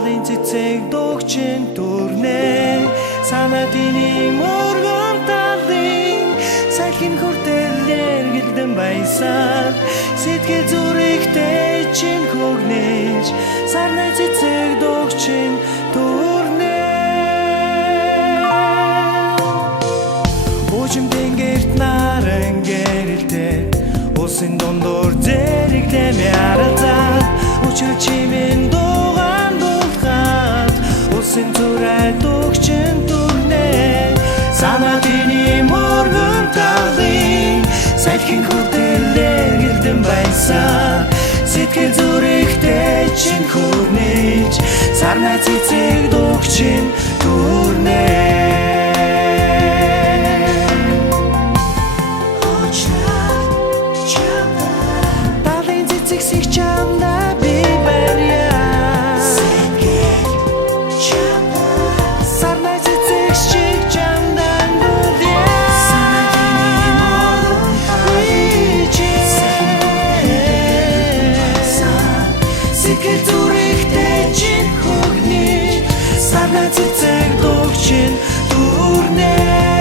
талын цэцэг дөгчин дүрнэ санаатны моргон талын салхин хүртэл гэлдэн баясаар сэтгэл зүрэгтэй чин хөгнөж сарны цэцэг дөгчин дүрнэ Ожим тэнгэрт наран гэрэлтэй Усын дондор зэрэглэмэ аралзаад Учир чимэн дугаан дулхаад Усын зүрай дөгчин дүрнэ Санаатны моргон талын Салхин хүртэл гэлдэн баясаар Сэтгэл зүрэгтэй чин хөгнөж Сарны цэцэг дөгчин дүрнэ Цэцэг дөгчин дүрнэ